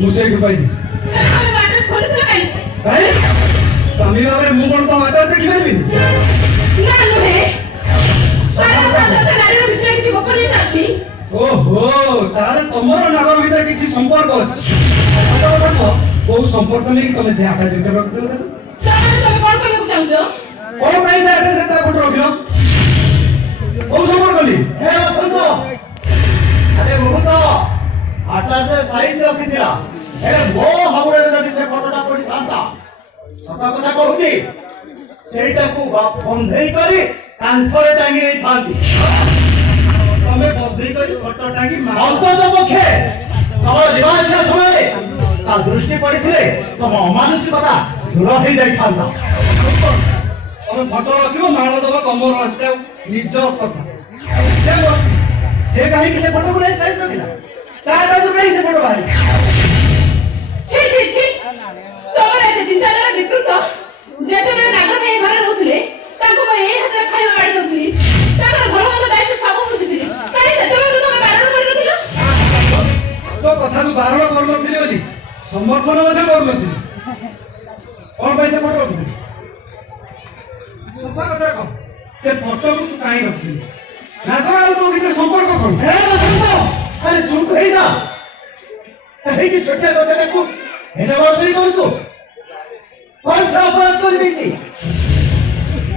मुझे पाइली स्वामी भाव मु कौन तुम आटा देखी पारि ओहो तारे तुमर नागर भीतर किसी संपर्क अछि को संपर्क नहीं तुम से आटा जिकर रखिलो कौन भाई से आटा सेटा फोटो रखिलो ओ संपर्क ली हे वसंत अरे बहुत आटा से साइड रखिथिला हे मो हाउडे जदी से फोटोटा पड़ी थांता सता कथा कहूची सेटा को बंधई करी कांथरे टांगी नहीं थांती तमे बंधई करी फोटो टांगी अंतत पक्षे तम जीवांशा समय ता दृष्टि पड़िथिले तम अमानुषिकता दूर हो जाई थांता तमे फोटो रखिबो माळ दबा कमर रास्ता निज कथा से कहीं से फोटो को साइड रखिला तार बाजू कहीं से फोटो बाहर छी छी छी तमर एते चिंताधारा विकृत जेते नागर भाई घरे रहउथिले ताको भाई ए हाथ खाଇବା बाडी दउथली ताकर घर मत दायित्व सब बुझिथिली काई सेते तमे बारण करनथिला तो कथा को बारण करनथिली बोली समर्थन मध्ये करनथिली कोन पैसे फोटो रखिली सफा कथा कह से फोटो को तू काई रखिली नागर और तो भीतर संपर्क कोन हे वसंत अरे चुप रही जा हे की छोटे बच्चे को हेना बात करू तो कौन सा अपराध कर देछि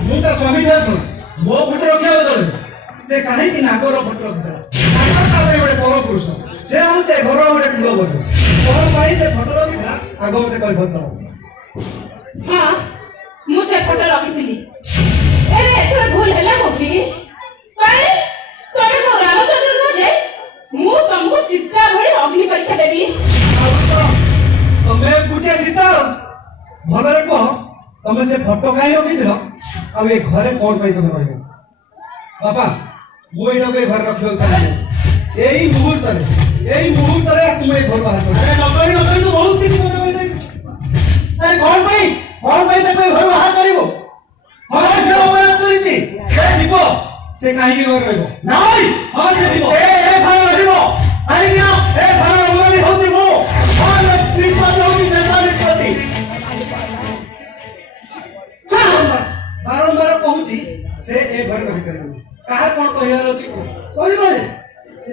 मुटा स्वामी था तो मो फोटो रखिया बदल से काहे की नागर फोटो रखिला नागर का बड़े पर पुरुष से हम से घर बड़े कुल बोल और भाई से फोटो रखिला आगो मते कहि बताओ हां मु से फोटो रखिथिली अरे एतरा भूल हैला कोठी काई तमे को रामचंद्र न जे मु तुमको सीता भली अग्नि परीक्षा देबी तमे गुटिया सीता भलरे कह तमे से फोटो काई रखिथिलो आ ए घरे कोन पई तमे रहइबो बाबा मु एटा के घर रखियो चाहे एई मुहूर्त रे तुमे घर बाहर कर अरे नगरी तो बहुत किसी को अरे कौन भाई तक घर बाहर करिवो हां से अपराध करिछि से जीवो से काहे की घर रहइबो नाही हां से जीवो ए घर रहइबो अरे क्या ए घर रहइबो होछि मो हां प्लीज मत होछि से साबित करती बारंबार कहूची से ए घर रहि करियो काहे कोन कहियार अछि को सॉरी भाई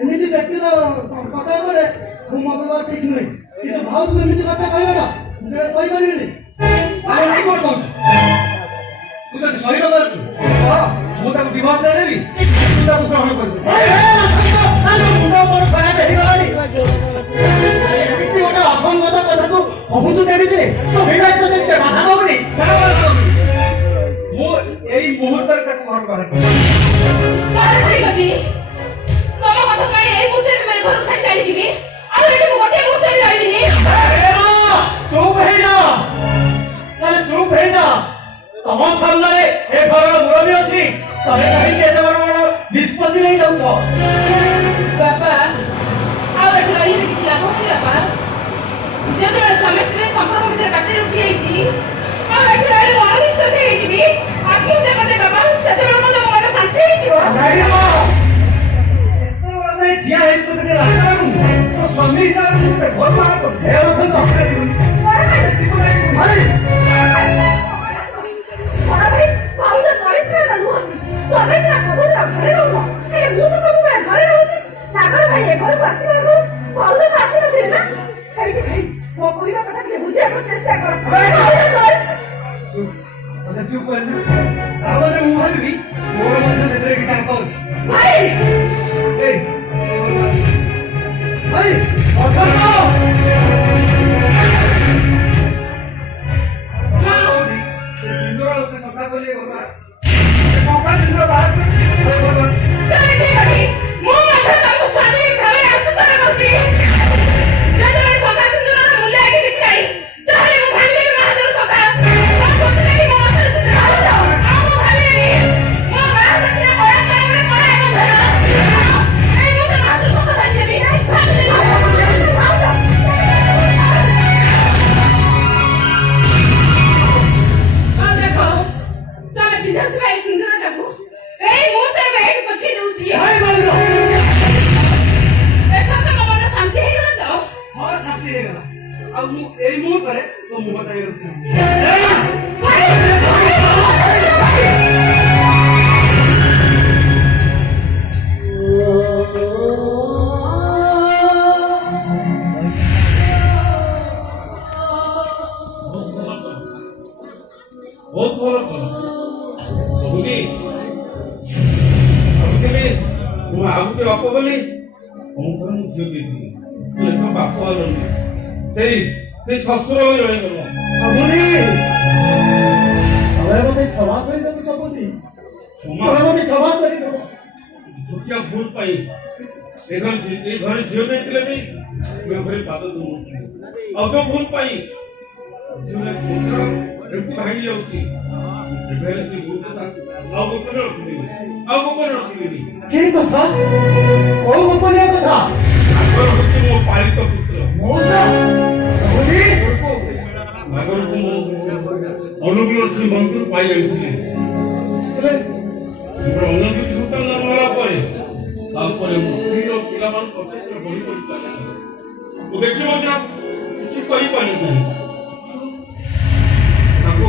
एमिति व्यक्ति कथा करे तुम मत बात ठीक नहीं किंतु भाव तुम एमिति कथा कहबे ना मुझे सही परिबेनी अरे नहीं कोन कहूची तू जब सही न करछु हां मु ताको डिवोर्स दे देबी तू ताको ग्रहण कर दे अरे मुंडा पर खरा बेही गलानी एमिति ओटा असंगत कथा को बहुत देबी दे तो विवेक तो देखते माथा नगरी मु एई मुहूर्त रे ताको घर बाहर कर तारे ठीक अछि तम कथा काई एई मुहूर्त रे मेरे घर छाड़ी चली जीबी आ एटी मु गोटे मुहूर्त रे आइलिनी अरे मां चुप हे जा अरे चुप हे जा तम सामने ए घरर मुरबी अछि तमे काहे के एते बड़ निष्पत्ति नहीं जाउछ बापा आ एटी रही किछि लाभ होई बापा जदे समस्ते संपर्क भितर बाटे उठी आइछि आ एटी रही मोर विश्वास हे जीबी आखि दे बले बाबा सेते मन मन शांति हियो अरे मां एते बड़ा से जिया है इसको तेरे रास्ता तो स्वामी हिसाब से घर बाहर कर हे वसंत भाई भाई तो चरित्र न नुहति तमे से सबुरा घरे रहू ए मु तो सब घरे रहू सागर भाई ए घर को आसी बागो बहुत तो आसी न दिल ना एठी भाई मो कहबा कथा के बुझे को चेष्टा कर चुप चुप कर तावले मु भाबी मोर मध्ये सेतरे कि चांपा अछि भाई ए भाई सिंदूर से सफा कर लिए घर सफा सिंदूर बाहर कर ठीक अछि मु मध्ये तम स्वामी भाई आसुतर नथि जदे सफा सिंदूर मूल्य आके किछ आई ताले मु भाई महादेव सफा आ सोचले कि मो असर से आ जाओ आ मु भाई मो बात से कोया करे कोया धरा ए ଆଉ ମୁଁ ଏଇ ମୁହୂର୍ତ୍ତରେ ତୋ ମୁହଁ ଚାହିଁ ରଖୁଛି। ବହୁତ ଭଲ କଲ ସବୁଠି ଭାବୁଥିଲି ମୁଁ ଆଉ ଗୋଟେ ବାପ ବୋଲି ମୁଁ ଝିଅ ଦେଇଥିଲି ତ ବାପ ହେଲନି ସେଇ ଶ୍ୱଶୁର ହୋଇ ରହିଗଲ। ସବୁନି ତମେ ମୋତେ କ୍ଷମା କରିଦେବ ସବୁନି ତମେ ମୋତେ କ୍ଷମା କରିଦେବ। ଛୋଟିଆ ଭୁଲ ପାଇଁ ଏ ଘରେ ଝିଅ ଦେଇଥିଲେ ବି ମୁଁ ଏ ଘରେ ପାଦ ଦଉନଥିଲି। ଆଉ ଯୋଉ ଭୁଲ ପାଇଁ ଝିଅରେ ଏମିତି ଭାଙ୍ଗି ଯାଉଛି ଏବେ ସେ ଭୁଲ କଥା ଆଉ ଗୋପନ ରଖିବିନି। କି କଥା କୋଉ ଗୋପନୀୟ କଥା? ନାଗର ହଉଛି ମୋ ପାଳିତ ପୁତ୍ର। ସବୁନି ନାଗରକୁ ମୁଁ ଅନୁଗୁଳ ଶ୍ରୀମନ୍ଦିର ପାଇ ଆଣିଥିଲି। ଅନ୍ୟ କିଛି ସନ୍ତାନ ଜନ୍ମ ହେଲା ପରେ ତାପରେ ମୁଁ ସ୍ତ୍ରୀର ପିଲାମାନଙ୍କୁ ଅତ୍ୟାଚାର ବଳି କରି ଚାଲିଲି। ମୁଁ ଦେଖି ମଧ୍ୟ କିଛି କହିପାରିଲି ନାହିଁ। ତାକୁ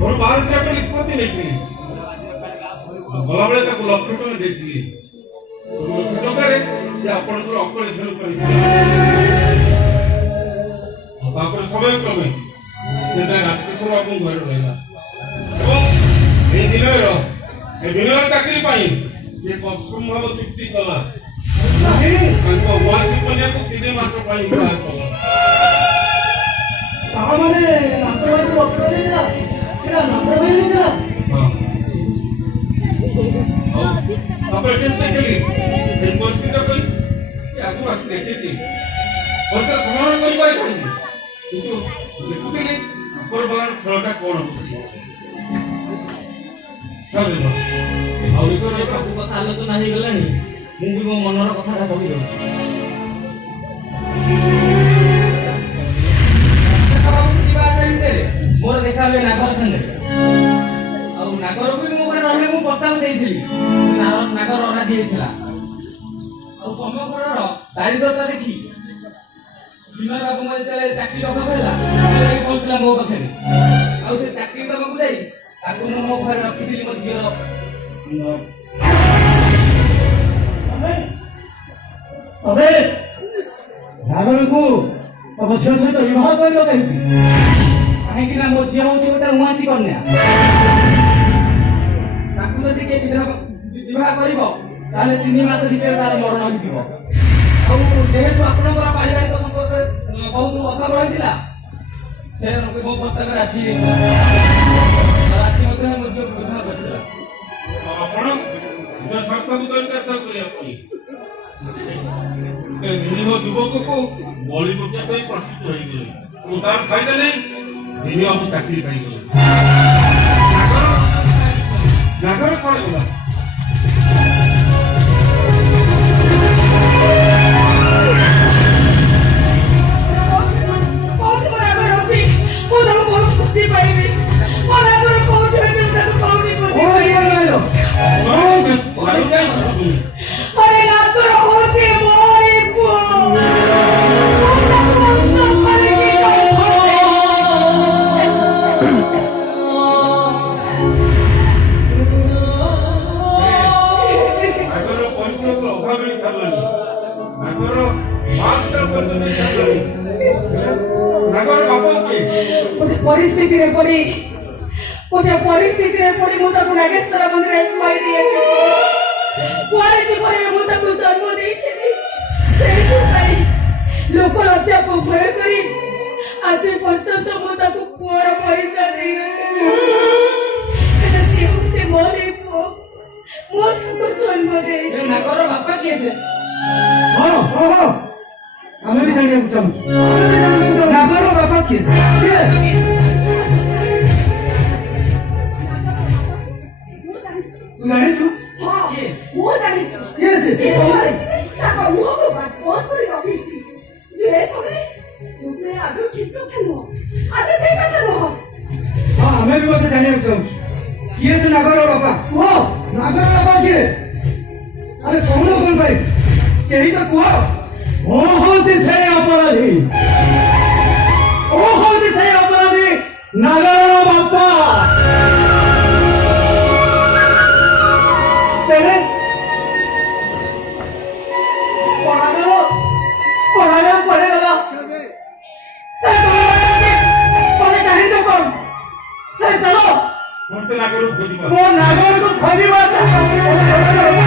ଘରୁ ବାହାର କରିବା ପାଇଁ ନିଷ୍ପତ୍ତି ନେଇଥିଲି। ଗଲାବେଳେ ତାକୁ 1,00,000 ଟଙ୍କା ଦେଇଥିଲି। 1,00,000 ଟଙ୍କାରେ ସେ ଆପଣଙ୍କର ଅପରେସନ କରିଥିଲେ। ତାପରେ ସମୟ କ୍ରମେ ସେ ରାଜକିଶୋର ବାବୁଙ୍କ ଘରେ ରହିଲା ଏବଂ ଏ ବିନୟର ଚାକିରି ପାଇଁ ସେ ଏକ ଅସମ୍ଭବ ଚୁକ୍ତି କଲା। ତାଙ୍କ ବୟସୀ କନ୍ୟାକୁ 3 ମାସ ପାଇଁ ବିବାହ କଲା। ତାମାନେ ନାତ ବୟସ ରକ୍ତ ଦେଇଥିଲା ସେଟା ନାତ ଭାଇ ନେଇଥିଲା। ତାପରେ ଚେଷ୍ଟା କଲି ସେ ପରିସ୍ଥିତି ପାଇଁ ଆଗକୁ ଆସି ଦେଖିଛି ପଇସା ସମାଧାନ କରିପାରିଥାନ୍ତି କିନ୍ତୁ ଦେଖୁଥିଲି ଉପରବାଲାର ଖେଳଟା କଣ ହଉଛି। ଆଉ ସବୁ କଥା ଆଲୋଚନା ହେଇଗଲାଣି ମୁଁ ବି ମୋ ମନର କଥାଟା କହିଦଉଛି। ଯିବା ଆସିବା ଭିତରେ ମୋର ଦେଖା ହୁଏ ନାଗର ସାଙ୍ଗରେ ଆଉ ନାଗରକୁ ବି ମୋ ଘରେ ରହିଲେ ମୁଁ ପ୍ରସ୍ତାବ ଦେଇଥିଲି ନାଗର ରାଜି ହେଇଥିଲା। ଆଉ ତମ ଘରର ଦାରିଦ୍ରତା ଦେଖି ବିନୟ ବାବୁଙ୍କ ଯେତେବେଳେ ଚାକିରି ଅଭାବ ହେଲା ପହଞ୍ଚିଲା ମୋ ପାଖରେ ଆଉ ସେ ଚାକିରି ଦେବାକୁ ଯାଇ ତାକୁ ମୁଁ ମୋ ଘରେ ରଖିଥିଲି ମୋ ଝିଅର ତମେ ନାଗରକୁ ତମ ଝିଅ ସହିତ ବିବାହ କରିବ କାହିଁକି? କାହିଁକି ନା ମୋ ଝିଅ ହଉଛି ଗୋଟେ ଉଆଁସୀ କନ୍ୟା। ତାକୁ ଯଦି କିଏ ବିବାହ କରିବ ତାହେଲେ 3 ମାସ ଭିତରେ ତାର ମରଣ ହେଇଯିବ। ଆଉ ଯେହେତୁ ଆପଣଙ୍କର ପାରିବାରିକ ସମ୍ପର୍କରେ ବହୁତ ଅଭାବ ରହିଥିଲା ସେ ମୋ ପ୍ରସ୍ତାବରେ ରାଜି ହେଇଥିଲା। ରାଜି ମଧ୍ୟ ମୋ ଝିଅକୁ ବିବାହ କରିଥିଲା। ଆପଣ ନିଜ ସ୍ୱାର୍ଥକୁ ଚରିତାର୍ଥ କରିବା ପାଇଁ ନିରୀହ ଯୁବକକୁ ବଳି ପକାଇବା ପାଇଁ ପ୍ରସ୍ତୁତ ହୋଇଗଲେ ଏବଂ ତାର ଫାଇଦା ନେଇ ନିରୀହ ଚାକିରି ପାଇଗଲେ। ନାଗର କଣ କଲା? ପରିସ୍ଥିତିରେ ପଡି ମୁଁ ତାକୁ ନାଗେଶ୍ୱର ମନ୍ଦିରରେ ଶୁଆଇ ଦିଏছি। କୁଆଡ଼େ ଜୀବନରେ ମୁଁ ତାକୁ ଜନ୍ମ ଦେଇଥିଲି। ସେଇଥିପାଇଁ ଲୋକ ଲଜ୍ଜାକୁ ଭୟ କରି ଆଜି ପର୍ଯ୍ୟନ୍ତ ମୁଁ ତାକୁ ପୁଅର ପରିଚୟ ଦେଇନଥିଲି। ସେ ହଉଛି ମୋରି ପୁଅ। ମୁଁ ତାକୁ ଜନ୍ମ ଦେଇଛି। ନାଗର ବାପା କିଏ ସେ? ଆମେ ବି ଜାଣିବାକୁ ଚାହୁଁଛୁ। ନାଗର ବାପା କିଏ? ତୁ ଜାଣିଛୁ? ମୁଁ ଜାଣିଛି। ତାଙ୍କ ମୁହଁକୁ ବନ୍ଦ କରି ରଖିଛି। ଆଦৌ ଠିକ କଥା ନୁହଁ। ଆଦୌ ଠିକ କଥା ନୁହଁ। ହଁ ଆମେ ବି ମଧ୍ୟ ଜାଣିବାକୁ ଚାହୁଁଛୁ କିଏ ସେ ନାଗର ବାପା? କୁହ ନାଗର ବାପା କିଏ? ଆରେ କହୁନ କଣ ପାଇଁ? କେହି ତ କୁହ। ମୁଁ ହଉଛି ସେ ଅପରାଧୀ नागराला बाप्पा तेरे पढ़ाने पड़ेगा चलो कोणतं नागरिक होती वो नागरिक को खोदी बात